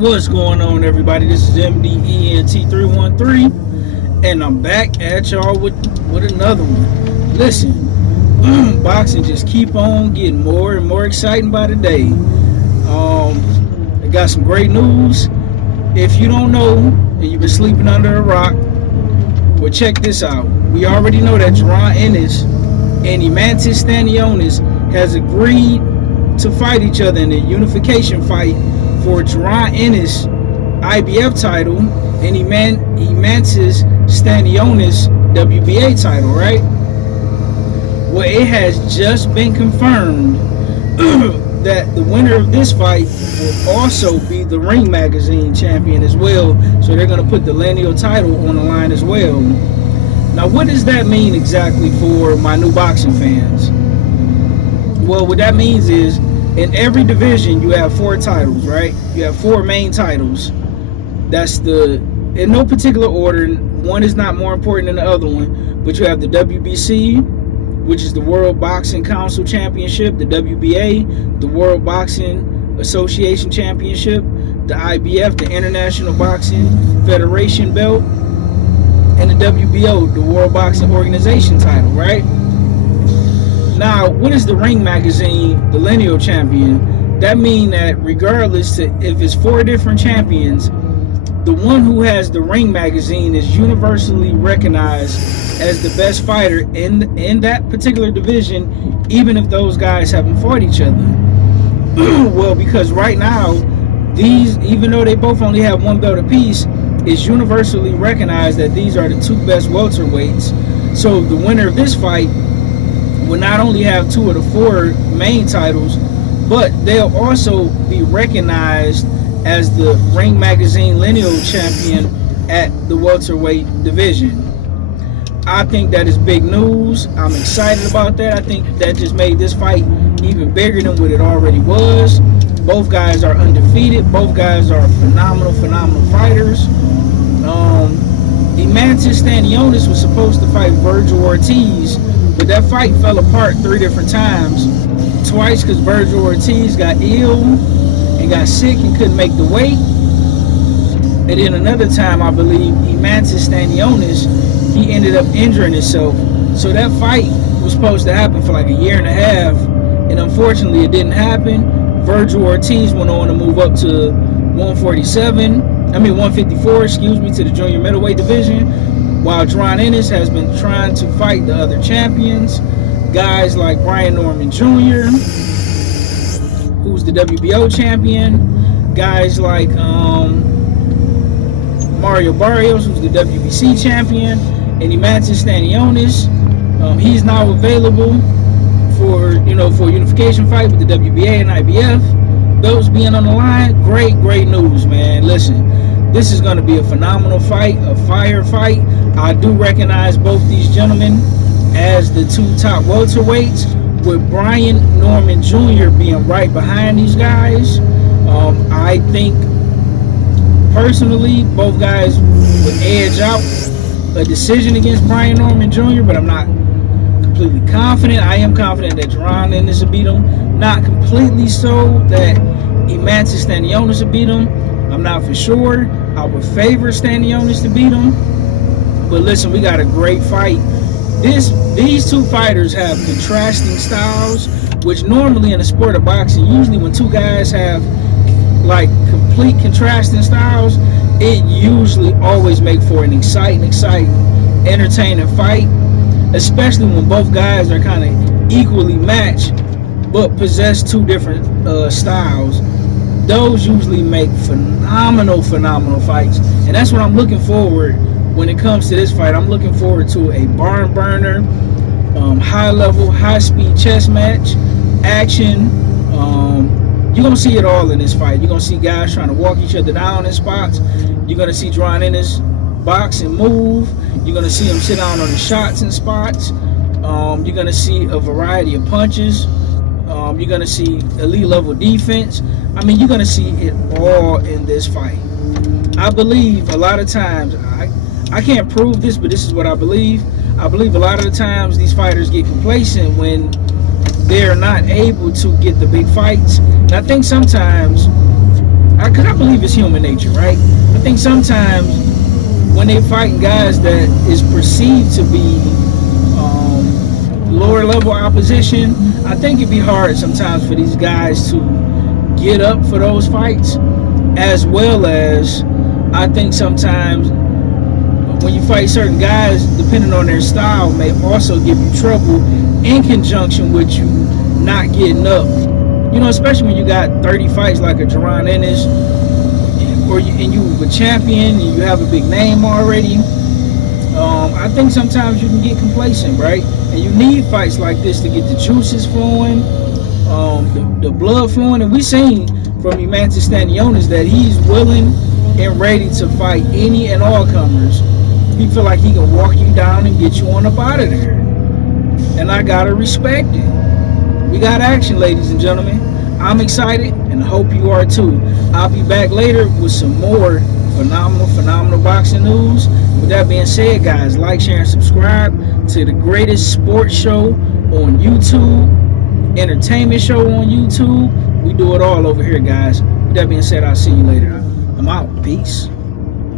What's going on, everybody? This is MDENT313, and I'm back at y'all with another one. Listen, boxing just keep on getting more and more exciting by the day. I got some great news. If you don't know and you've been sleeping under a rock, well, check this out. We already know that Ennis and Stanionis has agreed to fight each other in a unification fight for Ennis IBF title and Stanionis WBA title, right? Well, it has just been confirmed that the winner of this fight will also be the Ring Magazine champion as well. So they're going to put the lineal title on the line as well. Now, what does that mean exactly for my new boxing fans? Well, what that means is in every division you have 4 titles, right? You have 4 main titles. That's in no particular order. One is not more important than the other one, but you have the WBC, which is the World Boxing Council Championship, the WBA, the World Boxing Association Championship, the IBF, the International Boxing Federation belt, and the WBO, the World Boxing Organization title, right? Now, what is the Ring Magazine, the lineal champion? That means that regardless if it's 4 different champions, the one who has the Ring Magazine is universally recognized as the best fighter in that particular division, even if those guys haven't fought each other. Well, because right now, even though they both only have 1 belt apiece, it's universally recognized that these are the 2 best welterweights. So the winner of this fight will not only have 2 of the 4 main titles, but they'll also be recognized as the Ring Magazine lineal champion at the welterweight division. I think that is big news. I'm excited about that. I think that just made this fight even bigger than what it already was. Both guys are undefeated. Both guys are phenomenal fighters. Stanionis was supposed to fight Virgil Ortiz, but that fight fell apart 3 different times. Twice because Virgil Ortiz got ill and got sick and couldn't make the weight. And then another time, I believe, Stanionis, he ended up injuring himself. So that fight was supposed to happen for like a year and a half, and unfortunately it didn't happen. Virgil Ortiz went on to move up to 154, to the junior middleweight division, while Ennis has been trying to fight the other champions, guys like Brian Norman Jr., who's the WBO champion, guys like Mario Barrios, who's the WBC champion, and Stanionis. He's now available for a unification fight with the WBA and IBF. Those being on the line, great news, man. Listen, this is going to be a phenomenal fight, a fire fight. I do recognize both these gentlemen as the 2 top welterweights, with Brian Norman Jr. being right behind these guys. I think personally both guys would edge out a decision against Brian Norman Jr., but I'm not completely confident. I am confident that Ennis will beat him. Not completely so that Stanionis will beat him. I'm not for sure. I would favor Stanionis to beat him. But listen, we got a great fight. These 2 fighters have contrasting styles, which normally in the sport of boxing, usually when 2 guys have like complete contrasting styles, it usually always makes for an exciting, entertaining fight, especially when both guys are kind of equally matched but possess 2 different styles. Those usually make phenomenal fights, and that's what I'm looking forward when it comes to this fight. I'm looking forward to a barn burner, high level, high speed chess match, action. You're gonna see it all in this fight. You're gonna see guys trying to walk each other down in spots. You're gonna see Ennis box and move. You're gonna see him sit down on the shots and spots. You're gonna see a variety of punches. You're gonna see elite level defense. I mean, you're gonna see it all in this fight. I believe a lot of times, I can't prove this, but this is what I believe. I believe a lot of the times these fighters get complacent when they're not able to get the big fights. And I think sometimes because I believe it's human nature, right? I think sometimes when they fighting guys that is perceived to be lower level opposition, I think it'd be hard sometimes for these guys to get up for those fights, as well as I think sometimes when you fight certain guys, depending on their style, may also give you trouble in conjunction with you not getting up. You know, especially when you got 30 fights like a Ennis, and you a champion and you have a big name already. I think sometimes you can get complacent, right? And you need fights like this to get the juices flowing, the blood flowing. And we seen from Emantis Stanionis that he's willing and ready to fight any and all comers. He feel like he can walk you down and get you on up out of there. And I gotta respect it. We got action, ladies and gentlemen. I'm excited and I hope you are too. I'll be back later with some more phenomenal boxing news. With that being said, guys, like, share, and subscribe to the greatest sports show on YouTube, entertainment show on YouTube. We do it all over here, guys. With that being said, I'll see you later. I'm out. Peace.